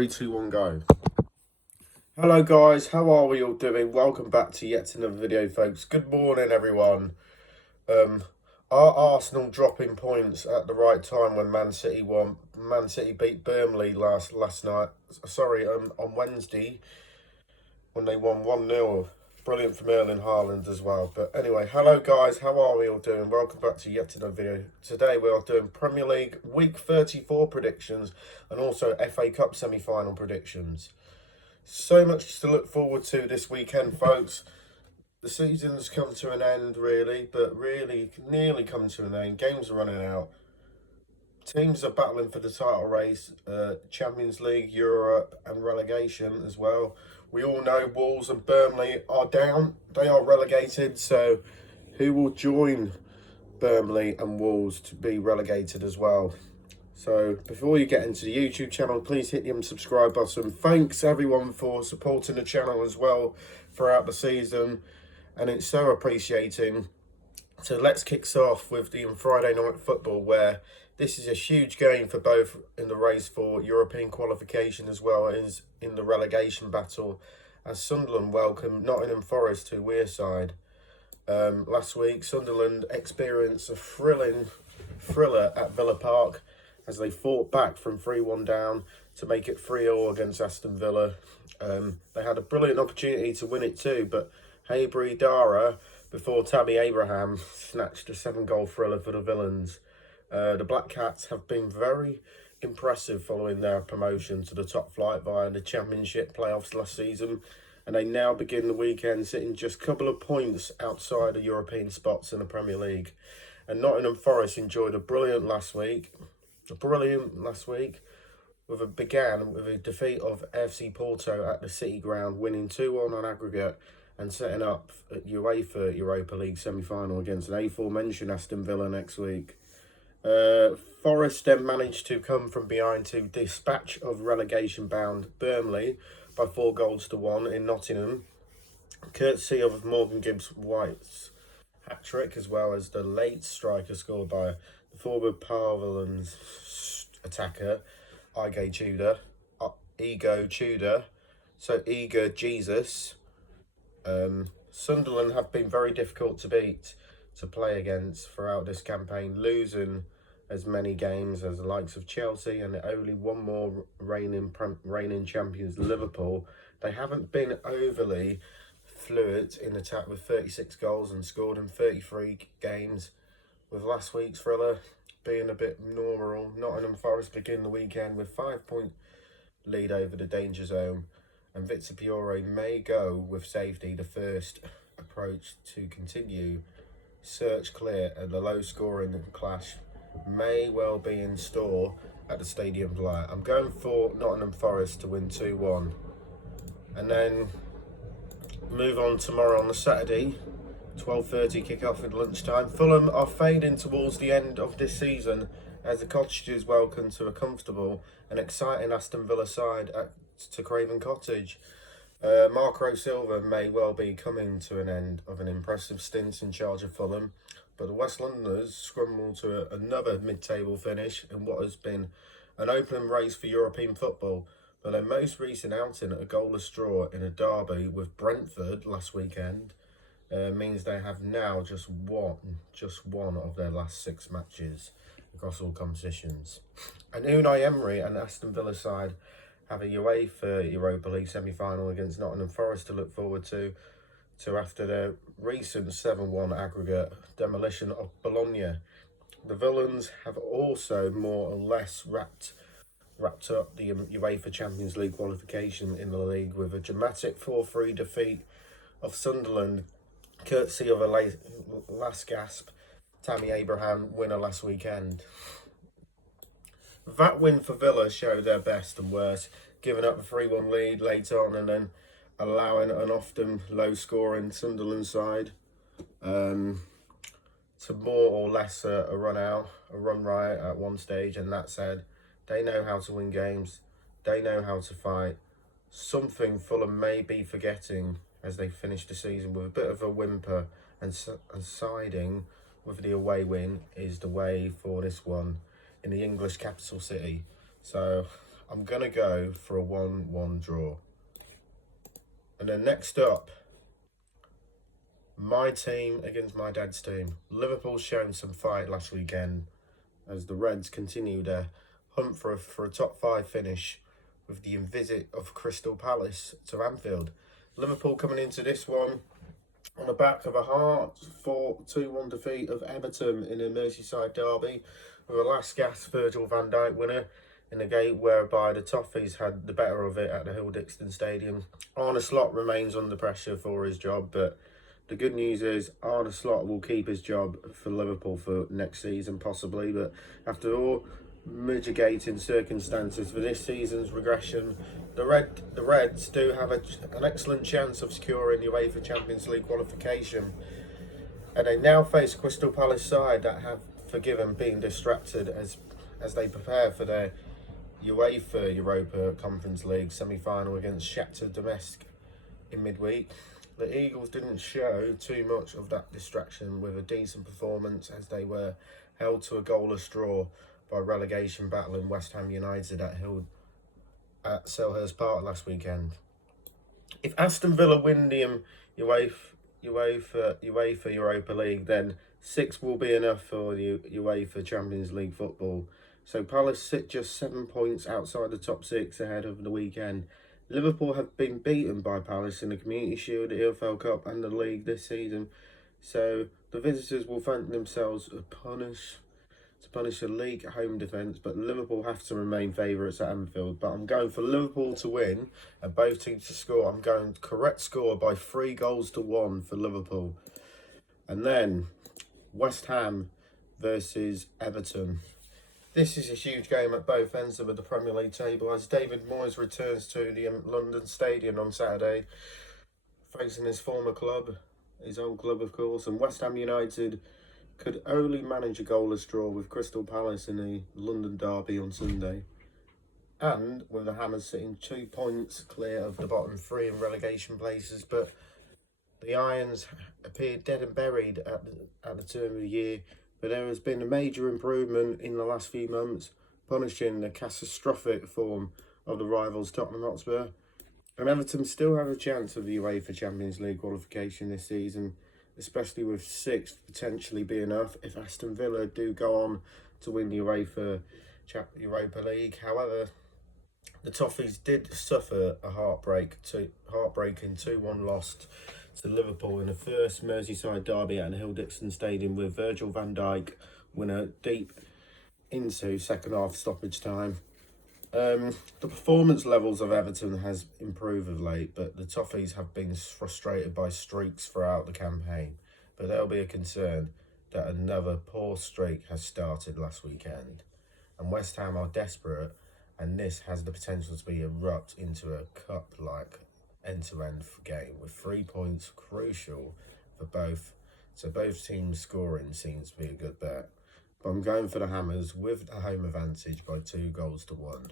3, 2, 1, go. Hello guys, how are we all doing? Welcome back to yet another video, folks. Good morning, everyone. Are Arsenal dropping points at the right time when Man City won? Man City beat Burnley last night. Sorry, on Wednesday when they won 1-0. Brilliant from Erling Haaland as well. But anyway, hello guys, how are we all doing? Welcome back to yet another video. Today we are doing Premier League Week 34 predictions and also FA Cup semi-final predictions. So much to look forward to this weekend, folks. The season's come to an end, really, but really nearly come to an end. Games are running out. Teams are battling for the title race, Champions League, Europe, and relegation as well. We all know Wolves and Burnley are down. They are relegated, so who will join Burnley and Wolves to be relegated as well? So before you get into the YouTube channel, please hit the subscribe button. Thanks everyone for supporting the channel as well throughout the season, and it's so appreciating. So let's kick off with the Friday night football, where this is a huge game for both in the race for European qualification as well as in the relegation battle, as Sunderland welcome Nottingham Forest to Wearside. Last week, Sunderland experienced a thriller at Villa Park as they fought back from 3-1 down to make it 3-0 against Aston Villa. They had a brilliant opportunity to win it too, but Haybury Dara, before Tammy Abraham, snatched a 7-goal thriller for the Villains. The Black Cats have been very impressive following their promotion to the top flight via the Championship playoffs last season, and they now begin the weekend sitting just a couple of points outside of European spots in the Premier League. And Nottingham Forest enjoyed a brilliant last week, began with a defeat of FC Porto at the City Ground, winning 2-1 on aggregate and setting up at UEFA Europa League semi-final against an aforementioned Aston Villa next week. Forest then managed to come from behind to dispatch of relegation-bound Burnley by 4-1 in Nottingham, courtesy of Morgan Gibbs-White's hat-trick, as well as the late striker scored by the former Parvellans attacker, Ego Jesus. Sunderland have been very difficult to play against throughout this campaign, losing as many games as the likes of Chelsea and only one more reigning champions, Liverpool. They haven't been overly fluid in attack with 36 goals and scored in 33 games, with last week's thriller being a bit normal. Nottingham Forest begin the weekend with 5-point lead over the danger zone, and Victor Piore may go with safety the first approach to continue search clear, and the low scoring clash may well be in store at the Stadium's Light. I'm going for Nottingham Forest to win 2-1. And then move on tomorrow on the Saturday, 12:30 kick-off at lunchtime. Fulham are fading towards the end of this season as the Cottagers welcome to a comfortable and exciting Aston Villa side to Craven Cottage. Marco Silva may well be coming to an end of an impressive stint in charge of Fulham, but the West Londoners scramble to another mid-table finish in what has been an open race for European football. But their most recent outing at a goalless draw in a derby with Brentford last weekend means they have now just one of their last 6 matches across all competitions. And Unai Emery and Aston Villa side have a UEFA Europa League semi-final against Nottingham Forest to look forward to after their recent 7-1 aggregate demolition of Bologna. The Villains have also more or less wrapped up the UEFA Champions League qualification in the league with a dramatic 4-3 defeat of Sunderland, courtesy of a last gasp Tammy Abraham winner last weekend. That win for Villa showed their best and worst, giving up a 3-1 lead late on and then allowing an often low-scoring Sunderland side to more or less a run riot at one stage. And that said, they know how to win games, they know how to fight. Something Fulham may be forgetting as they finish the season with a bit of a whimper, and siding with the away win is the way for this one in the English capital city. So I'm going to go for a 1-1 draw. And then next up, my team against my dad's team. Liverpool shown some fight last weekend as the Reds continue their hunt for a top 5 finish with the visit of Crystal Palace to Anfield. Liverpool coming into this one on the back of a hard-fought 2-1 defeat of Everton in a Merseyside derby, with a last-gasp Virgil van Dijk winner in a game whereby the Toffees had the better of it at the Hill-Dixon Stadium. Arne Slot remains under pressure for his job, but the good news is Arne Slot will keep his job for Liverpool for next season, possibly. But after all mitigating circumstances for this season's regression, the Reds do have an excellent chance of securing the UEFA Champions League qualification. And they now face Crystal Palace side that have forgiven being distracted as they prepare for their UEFA Europa Conference League semi-final against Shakhtar Donetsk in midweek. The Eagles didn't show too much of that distraction with a decent performance as they were held to a goalless draw by relegation battle in West Ham United at Selhurst Park last weekend. If Aston Villa win the UEFA Europa League, then 6 will be enough for the UEFA Champions League football. So Palace sit just 7 points outside the top 6 ahead of the weekend. Liverpool have been beaten by Palace in the Community Shield, the EFL Cup and the League this season. So the visitors will find themselves to punish a league home defence, but Liverpool have to remain favourites at Anfield. But I'm going for Liverpool to win and both teams to score. I'm going correct score by 3-1 for Liverpool. And then West Ham versus Everton. This is a huge game at both ends of the Premier League table as David Moyes returns to the London Stadium on Saturday, facing his former club, his old club of course, and West Ham United could only manage a goalless draw with Crystal Palace in the London derby on Sunday. And with the Hammers sitting 2 points clear of the bottom 3 in relegation places, but the Irons appeared dead and buried at the turn of the year. But there has been a major improvement in the last few months, punishing the catastrophic form of the rivals Tottenham Hotspur. And Everton still have a chance of the UEFA Champions League qualification this season, especially with 6 potentially be enough if Aston Villa do go on to win the UEFA Europa League. However, the Toffees did suffer a heartbreaking 2-1 loss to Liverpool in the first Merseyside derby at the Hill-Dixon Stadium, with Virgil van Dijk winner deep into second half stoppage time. The performance levels of Everton has improved of late, but the Toffees have been frustrated by streaks throughout the campaign. But there'll be a concern that another poor streak has started last weekend. And West Ham are desperate, and this has the potential to be erupt into a cup-like end-to-end game with 3 points crucial for both. So both teams scoring seems to be a good bet. But I'm going for the Hammers with the home advantage by 2-1.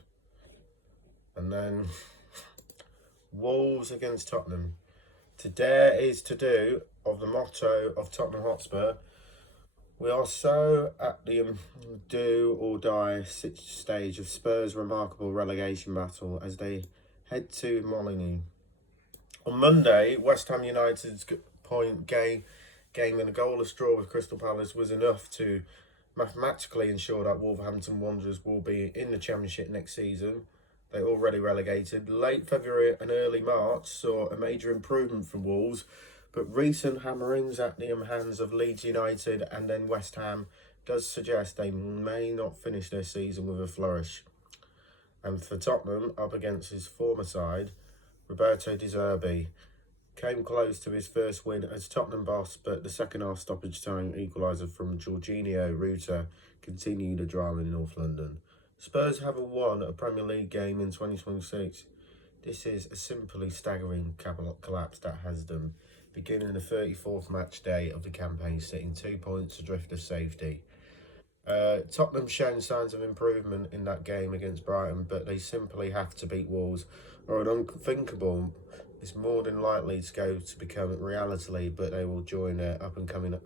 And then Wolves against Tottenham. To dare is to do of the motto of Tottenham Hotspur. We are so at the do or die stage of Spurs' remarkable relegation battle as they head to Molineux. On Monday, West Ham United's point game in a goalless draw with Crystal Palace was enough to mathematically ensure that Wolverhampton Wanderers will be in the Championship next season. They're already relegated. Late February and early March saw a major improvement from Wolves, but recent hammerings at the hands of Leeds United and then West Ham does suggest they may not finish their season with a flourish. And for Tottenham, up against his former side, Roberto De Zerbi came close to his first win as Tottenham boss, but the second half stoppage time equaliser from Jorginho Ruta continued the drama in North London. Spurs haven't won a Premier League game in 2026. This is a simply staggering collapse that has them beginning the 34th match day of the campaign, sitting 2 points adrift of safety. Tottenham shown signs of improvement in that game against Brighton, but they simply have to beat Wolves, or an unthinkable is more than likely to go to become reality, but they will join their up-and-coming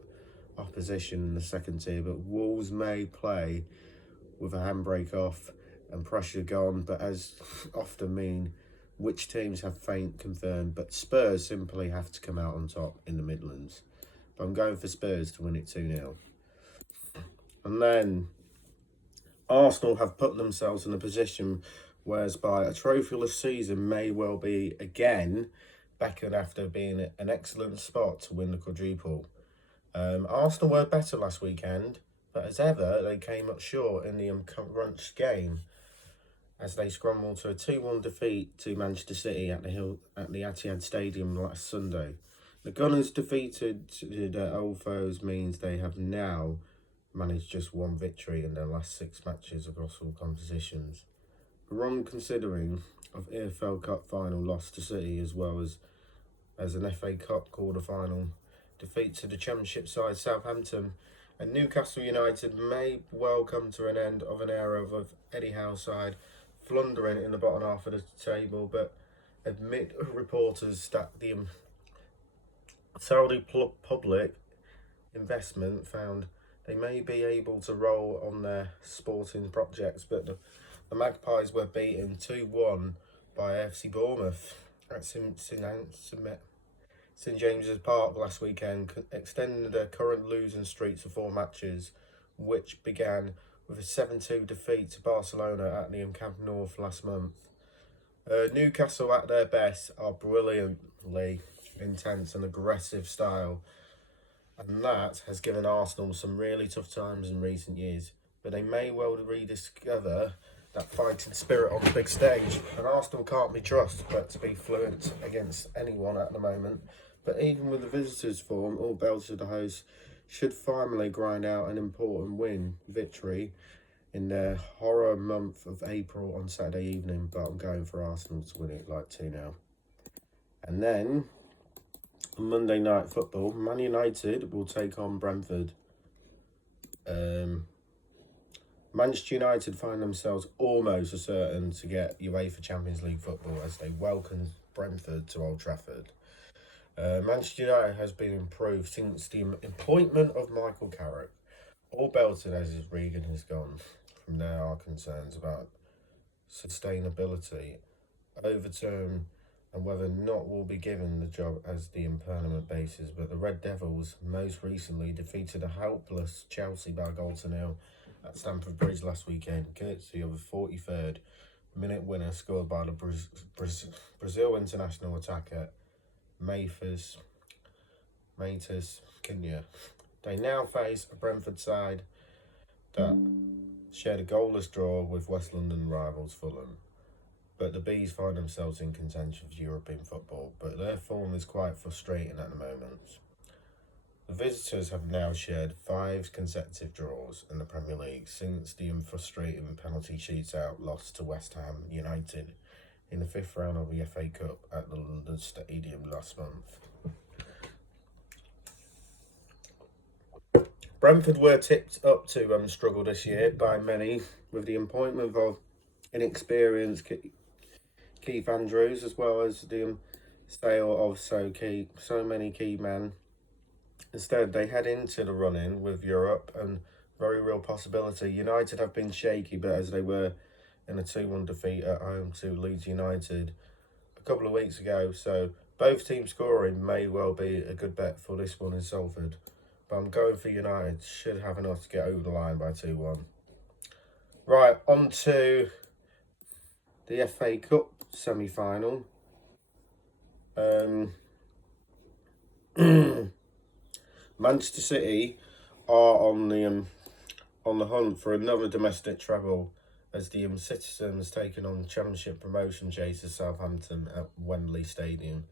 opposition in the second tier. But Wolves may play with a handbrake off and pressure gone, but as often mean which teams have faint confirmed, but Spurs simply have to come out on top in the Midlands. But I'm going for Spurs to win it 2-0. And then Arsenal have put themselves in a position whereby a trophyless season may well be again beckoned after being an excellent spot to win the quadruple. Arsenal were better last weekend, but as ever, they came up short in the crunch game as they scrambled to a 2-1 defeat to Manchester City at the Etihad Stadium last Sunday. The Gunners defeated their old foes means they have now managed just one victory in their last 6 matches across all competitions. Wrong considering of EFL Cup final loss to City as well as an FA Cup quarter-final defeat to the Championship side Southampton, and Newcastle United may well come to an end of an era of Eddie Howe's side floundering in the bottom half of the table, but amid reporters that the Saudi public investment found they may be able to roll on their sporting projects, but the Magpies were beaten 2-1 by AFC Bournemouth at St James's Park last weekend, extending their current losing streak to 4 matches, which began with a 7-2 defeat to Barcelona at the Camp Nou last month. Newcastle at their best are brilliantly intense and aggressive style, and that has given Arsenal some really tough times in recent years, but they may well rediscover that fighting spirit on the big stage, and Arsenal can't be trusted but to be fluent against anyone at the moment. But even with the visitors' form, all bells to the host should finally grind out an important victory in their horror month of April on Saturday evening, but I'm going for Arsenal to win it like 2-0. And then on Monday Night Football, Man United will take on Brentford. Manchester United find themselves almost certain to get UEFA Champions League football as they welcome Brentford to Old Trafford. Manchester United has been improved since the appointment of Michael Carrick. All belted as Regan has gone. From there are concerns about sustainability, overturn, and whether or not will be given the job as the impermanent basis. But the Red Devils most recently defeated a helpless Chelsea by 1-0 at Stamford Bridge last weekend, courtesy of a 43rd minute winner scored by the Brazil international attacker Matheus Cunha. They now face a Brentford side that shared a goalless draw with West London rivals Fulham. But the Bees find themselves in contention for European football, but their form is quite frustrating at the moment. The visitors have now shared 5 consecutive draws in the Premier League since the frustrating penalty shootout loss to West Ham United in the 5th round of the FA Cup at the London Stadium last month. Brentford were tipped up to struggle this year by many, with the appointment of inexperienced Keith Andrews, as well as the sale of so many key men. Instead, they head into the run-in with Europe and very real possibility. United have been shaky, but as they were in a 2-1 defeat at home to Leeds United a couple of weeks ago, so both teams scoring may well be a good bet for this one in Salford. But I'm going for United, should have enough to get over the line by 2-1. Right, on to the FA Cup semi-final. Manchester City are on the hunt for another domestic treble as the Citizens taking on Championship promotion chasers Southampton at Wembley Stadium.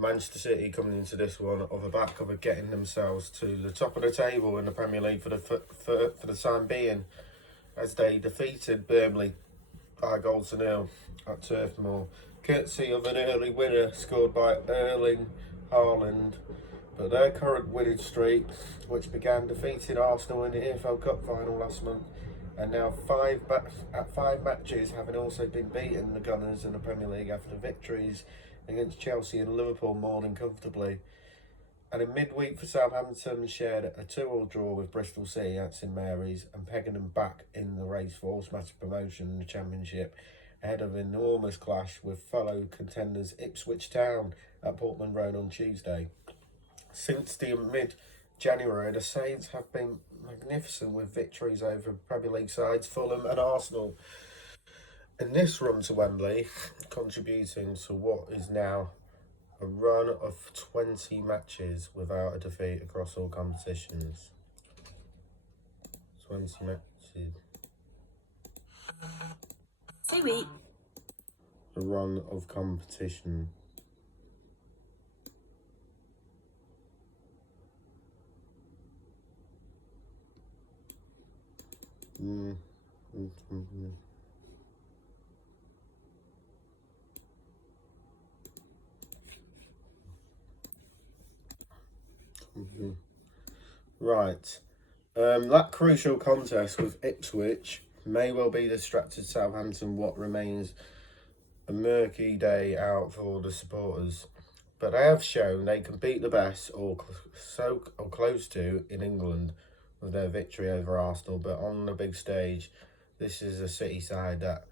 Manchester City coming into this one on the back of getting themselves to the top of the table in the Premier League for the time being, as they defeated Burnley by 0-0 at Turf Moor, courtesy of an early winner scored by Erling Haaland. But their current winning streak, which began defeating Arsenal in the EFL Cup final last month, and now 5 matches, having also been beaten the Gunners in the Premier League after victories against Chelsea and Liverpool more than comfortably. And in midweek for Southampton, shared a 2-2 draw with Bristol City at St Mary's and pegging them back in the race for automatic promotion in the Championship ahead of an enormous clash with fellow contenders Ipswich Town at Portman Road on Tuesday. Since the mid-January, the Saints have been magnificent with victories over Premier League sides Fulham and Arsenal. In this run to Wembley, contributing to what is now a run of 20 matches without a defeat across all competitions. 20 matches. Seaweed. A run of competition. Right. That crucial contest with Ipswich may well be distracted Southampton what remains a murky day out for the supporters. But they have shown they can beat the best or close to in England with their victory over Arsenal. But on the big stage, this is a City side that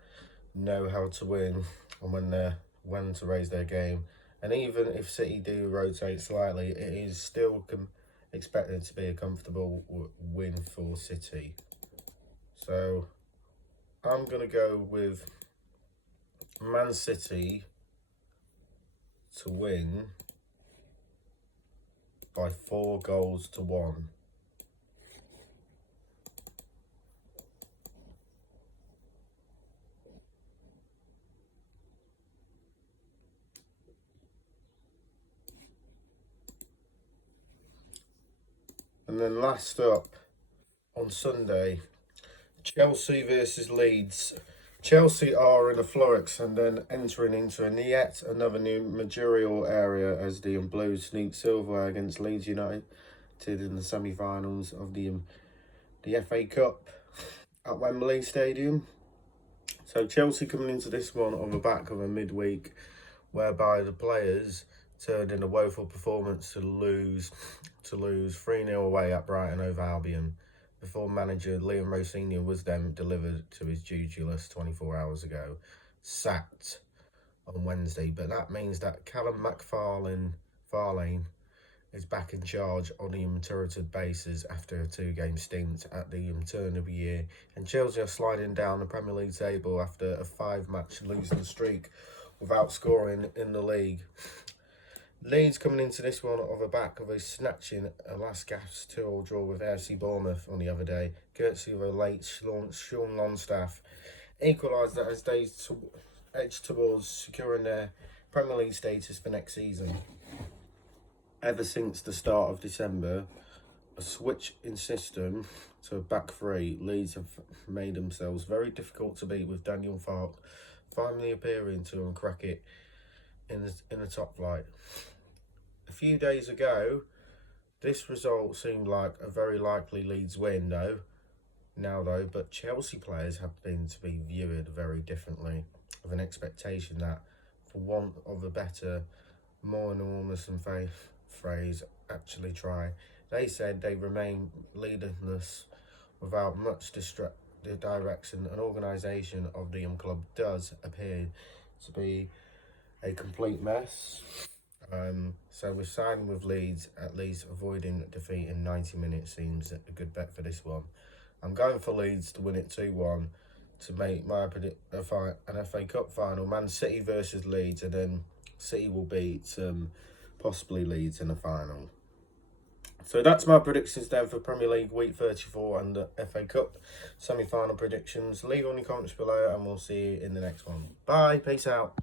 know how to win and when to raise their game. And even if City do rotate slightly, it is still expected to be a comfortable win for City. So I'm going to go with Man City to win by 4-1. And then last up on Sunday, Chelsea versus Leeds. Chelsea are in a flux and then entering into yet another new managerial area as the Blues sneak silverware against Leeds United in the semi-finals of the FA Cup at Wembley Stadium. So Chelsea coming into this one on the back of a midweek whereby the players turned in a woeful performance to lose 3-0 away at Brighton over Albion before manager Liam Rossini was then delivered to his dudulous 24 hours ago, sacked on Wednesday. But that means that Callum Farlane is back in charge on the interrupted basis after a 2-game stint at the turn of the year, and Chelsea are sliding down the Premier League table after a 5-match losing streak without scoring in the league. Leeds coming into this one on the back of a snatching a last gasp 2-2 draw with AFC Bournemouth on the other day, courtesy of a late Sean Longstaff, equalised that as they edge towards securing their Premier League status for next season. Ever since the start of December, a switch in system to a back three, Leeds have made themselves very difficult to beat, with Daniel Farke finally appearing to uncrack it in the top flight. A few days ago, this result seemed like a very likely Leeds win but Chelsea players have been to be viewed very differently, with an expectation that, for want of a better, more enormous and phrase, actually try. They said they remain leaderless without much direction, and organisation of the club does appear to be a complete mess. So we're signing with Leeds, at least avoiding defeat in 90 minutes seems a good bet for this one. I'm going for Leeds to win it 2-1 to make an FA Cup final, Man City versus Leeds, and then City will beat possibly Leeds in the final. So that's my predictions then for Premier League Week 34 and the FA Cup semi-final predictions. Leave on your comments below and we'll see you in the next one. Bye, peace out.